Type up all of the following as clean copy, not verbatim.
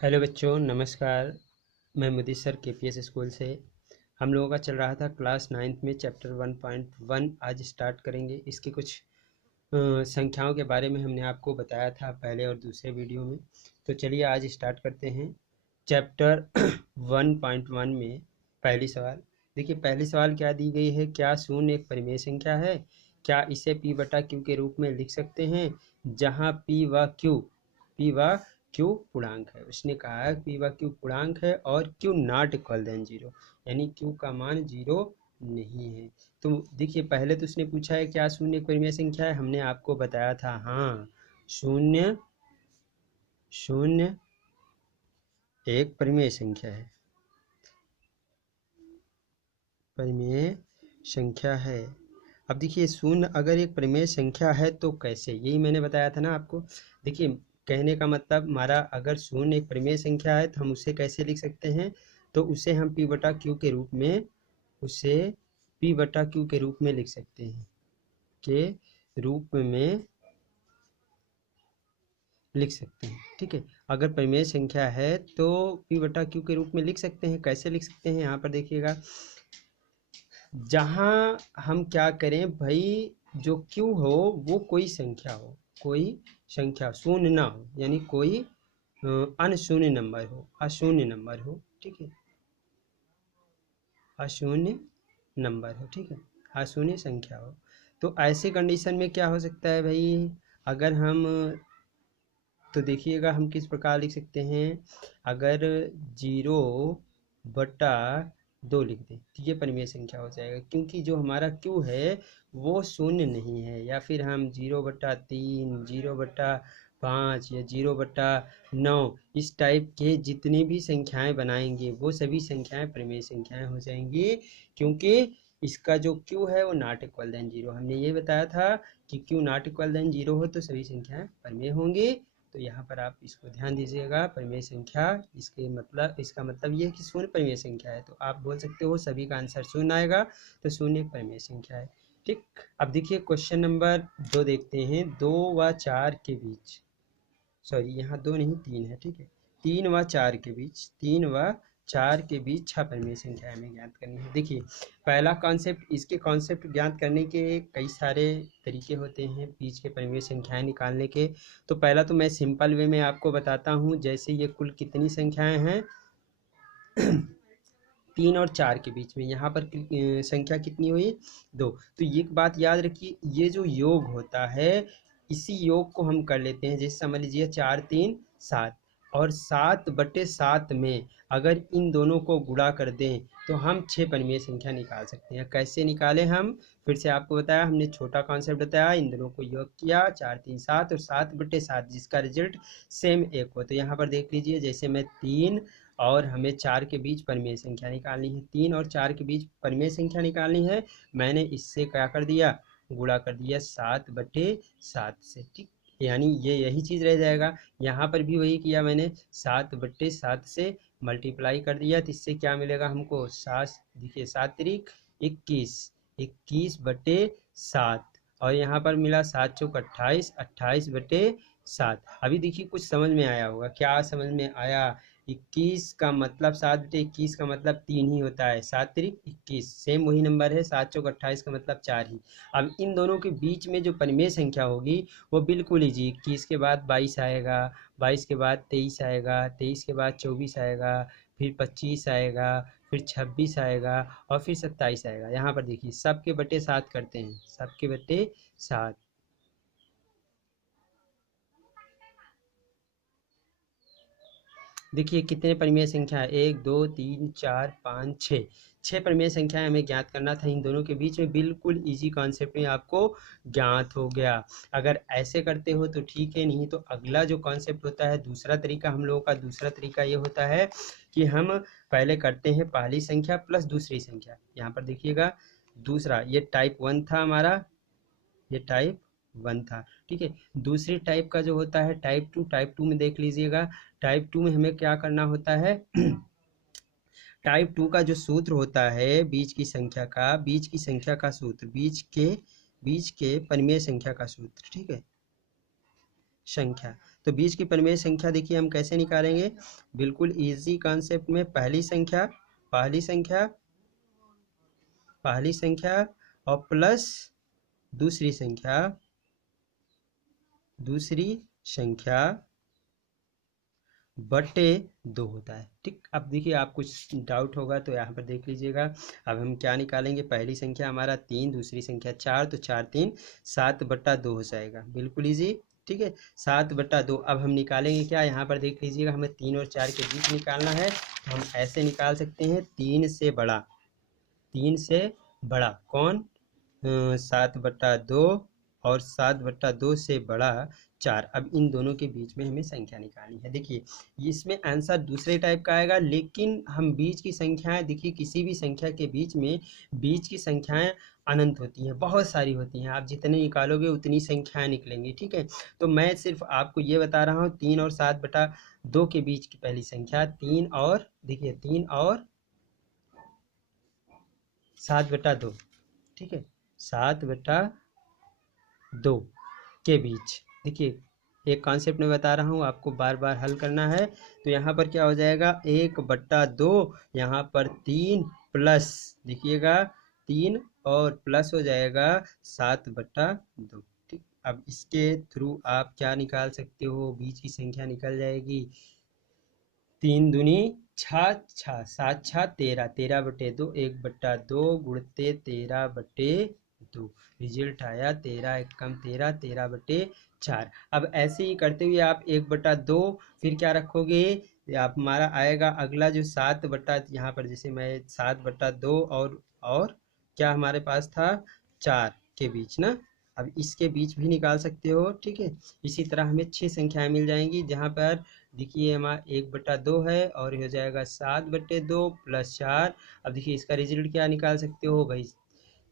Hello बच्चों, नमस्कार। मैं मुदीर सर केपीएस स्कूल से। हम लोगों का चल रहा था क्लास 9th में चैप्टर 1.1। आज स्टार्ट करेंगे। इसकी कुछ संख्याओं के बारे में हमने आपको बताया था पहले और दूसरे वीडियो में। तो चलिए आज स्टार्ट करते हैं चैप्टर 1.1 में। पहली सवाल देखिए, पहली सवाल क्या दी गई है। क्या शून्य एक परिमेय संख्या है? क्या इसे p बटा q के रूप में लिख सकते हैं, जहां p व q पूर्णांक है। उसने कहा है p व q पूर्णांक है और q not equal than zero, यानी q का मान जीरो नहीं है। तो देखिए, पहले तो उसने पूछा है क्या शून्य एक परिमेय संख्या है। हमने आपको बताया था हाँ, शून्य शून्य एक परिमेय संख्या है, परिमेय संख्या है। अब देखिए, शून्य अगर एक परिमेय संख्या है तो कैसे, यही मैंने बताया था ना आपको। देखिए, कहने का मतलब हमारा, अगर शून्य एक परिमेय संख्या है तो हम उसे कैसे लिख सकते हैं, तो उसे हम p बटा q के रूप में, उसे p बटा q के रूप में लिख सकते हैं, के रूप में लिख सकते हैं। ठीक है, अगर परिमेय संख्या है तो p बटा q के रूप में लिख सकते हैं। कैसे लिख सकते हैं, यहाँ पर देखिएगा, जहाँ हम क्या करें भाई, जो q हो वो कोई संख्या हो, कोई संख्या शून्य ना हो, यानी कोई अनशून्य नंबर हो, अशून्य नंबर हो। ठीक है, अशून्य नंबर हो। ठीक है, अशून्य संख्या हो। तो ऐसे कंडीशन में क्या हो सकता है भाई, अगर हम, तो देखिएगा हम किस प्रकार लिख सकते हैं। अगर 0/2 लिख दें तो ये परिमेय संख्या हो जाएगा, क्योंकि जो हमारा q है वो शून्य नहीं है। या फिर हम 0/3, 0/5 या 0/9 इस टाइप के जितनी भी संख्याएं बनाएंगे वो सभी संख्याएं परिमेय संख्याएं हो जाएंगी, क्योंकि इसका जो q है वो नॉट इक्वल देन जीरो। हमने ये बताया था कि q not equal than zero हो तो सभी संख्याएं परिमेय होंगी। तो यहाँ पर आप इसको ध्यान दीजिएगा, परिमेय संख्या, इसके मतलब, इसका मतलब ये है कि शून्य परिमेय संख्या है। तो आप बोल सकते हो सभी का आंसर शून्य आएगा, तो शून्य एक परिमेय संख्या है। ठीक, अब देखिए क्वेश्चन नंबर 2 देखते हैं। 2 व 4 के बीच, सॉरी यहाँ 2 नहीं 3 है। ठीक है, 3 व 4 के बीच, 3 व 4 के बीच 6 परिमेय संख्या हमें ज्ञात करनी है। देखिए, पहला कॉन्सेप्ट, इसके कॉन्सेप्ट ज्ञात करने के कई सारे तरीके होते हैं बीच के परिमेय संख्याएं निकालने के। तो पहला तो मैं सिंपल वे में आपको बताता हूँ। जैसे ये कुल कितनी संख्याएं हैं 3 और 4 के बीच में, यहाँ पर संख्या कितनी हुई 2। तो ये बात याद रखिए, ये जो योग होता है, इसी योग को हम कर लेते हैं। जैसे समझ लीजिए 4 3 7, और 7/7 में अगर इन दोनों को गुणा कर दें तो हम 6 परिमेय संख्या निकाल सकते हैं। कैसे निकालें हम, फिर से आपको बताया, हमने छोटा कॉन्सेप्ट बताया, इन दोनों को योग किया, 4 3 7 और 7/7 जिसका रिजल्ट सेम एक हो। तो यहाँ पर देख लीजिए, जैसे मैं 3 और हमें 4 के बीच परिमेय संख्या निकालनी है, 3 और 4 के बीच परिमेय संख्या निकालनी है, मैंने इससे क्या कर दिया, गुणा कर दिया 7/7 से। ठीक, यानी ये यही चीज़ रह जाएगा। यहाँ पर भी वही किया मैंने, 7/7 से मल्टीप्लाई कर दिया, तो इससे क्या मिलेगा हमको, 7, देखिए 7 तिरिक 21, 21/7, और यहाँ पर मिला 7 चौक 28, 28/7। अभी देखिए कुछ समझ में आया होगा, क्या समझ में आया, 21 का मतलब 7/21 का मतलब 3 ही होता है, 7 तिरिक 21, सेम वही नंबर है, 7 चौक 28 का मतलब 4 ही। अब इन दोनों के बीच में जो परिमेय संख्या होगी वो बिल्कुल ही जी, 21 के बाद 22 आएगा, 22 के बाद 23 आएगा, 23 के बाद 24 आएगा, फिर 25 आएगा, फिर 26 आएगा, और फिर 27 आएगा। यहाँ पर देखिए सबके बटे 7 करते हैं, सबके बटे 7। देखिए कितने परिमेय संख्या है, 1 2 3 4 5 6, 6 परिमेय संख्याएं हमें ज्ञात करना था इन दोनों के बीच में। बिल्कुल इजी कॉन्सेप्ट में आपको ज्ञात हो गया। अगर ऐसे करते हो तो ठीक है, नहीं तो अगला जो कॉन्सेप्ट होता है, दूसरा तरीका, हम लोगों का दूसरा तरीका ये होता है कि हम पहले करते हैं पहली संख्या प्लस दूसरी संख्या। यहाँ पर देखिएगा, दूसरा, ये टाइप 1 था हमारा, ये टाइप 1 था। ठीक है, दूसरी टाइप का जो होता है टाइप 2, टाइप 2 में देख लीजिएगा, टाइप 2 में हमें क्या करना होता है टाइप 2 का जो सूत्र होता है बीच की संख्या का, बीच की संख्या का सूत्र, बीच के परिमेय संख्या का सूत्र। ठीक है, संख्या। तो बीच की परिमेय संख्या देखिए हम कैसे निकालेंगे, बिल्कुल इजी कॉन्सेप्ट में। पहली संख्या और प्लस दूसरी संख्या बटे 2 होता है। ठीक, अब देखिए आप कुछ डाउट होगा तो यहाँ पर देख लीजिएगा। अब हम क्या निकालेंगे, पहली संख्या हमारा 3, दूसरी संख्या 4, तो 4 3 7/2 हो जाएगा, बिल्कुल इजी। ठीक है, 7/2। अब हम निकालेंगे क्या, यहाँ पर देख लीजिएगा, हमें 3 और 4 के बीच निकालना है। तो हम ऐसे निकाल सकते हैं, 3 से बड़ा कौन, 7/2 और 7/2 से बड़ा 4। अब इन दोनों के बीच में हमें संख्या निकालनी है। देखिए इसमें आंसर दूसरे टाइप का आएगा, लेकिन हम बीच की संख्याएं, देखिए किसी भी संख्या के बीच में बीच की संख्याएं अनंत होती हैं, बहुत सारी होती हैं। आप जितने निकालोगे उतनी संख्याएं निकलेंगी। ठीक है, तो मैं सिर्फ आपको ये बता रहा हूँ 3 और 7/2 के बीच की पहली संख्या 3 और 7/2। ठीक है, 7/2 के बीच, देखिए एक कॉन्सेप्ट में बता रहा हूँ, आपको बार बार हल करना है। तो यहाँ पर क्या हो जाएगा, 1/2, यहाँ पर 3 प्लस, देखिएगा 3 और प्लस हो जाएगा 7/2। ठीक, अब इसके थ्रू आप क्या निकाल सकते हो, बीच की संख्या निकल जाएगी। 3 दूनी 6, 7 6 13, 13/2, 1/2 गुणते 13/2, रिजल्ट आया 13 एकम 13, 13/4। अब ऐसे ही करते हुए आप 1/2 फिर क्या रखोगे, आप हमारा आएगा अगला जो 7 यहाँ पर जैसे मैं 7/2 और क्या हमारे पास था 4 के बीच ना, अब इसके बीच भी निकाल सकते हो। ठीक है, इसी तरह हमें 6 संख्याएं मिल जाएंगी, जहाँ पर देखिए हमारा 1/2 है और हो जाएगा 7/2 प्लस 4। अब देखिए इसका रिजल्ट क्या निकाल सकते हो भाई,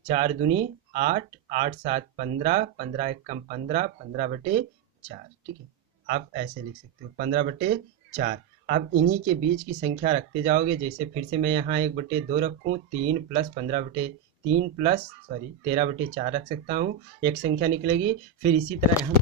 4 दूनी 8, 8 7 15, 15 एकम 15, 15/4। ठीक है, आप ऐसे लिख सकते हो 15/4। अब इन्हीं के बीच की संख्या रखते जाओगे, जैसे फिर से मैं यहाँ 1/2 रखूँ, 3 प्लस 13/4 रख सकता हूँ, एक संख्या निकलेगी। फिर इसी तरह यहाँ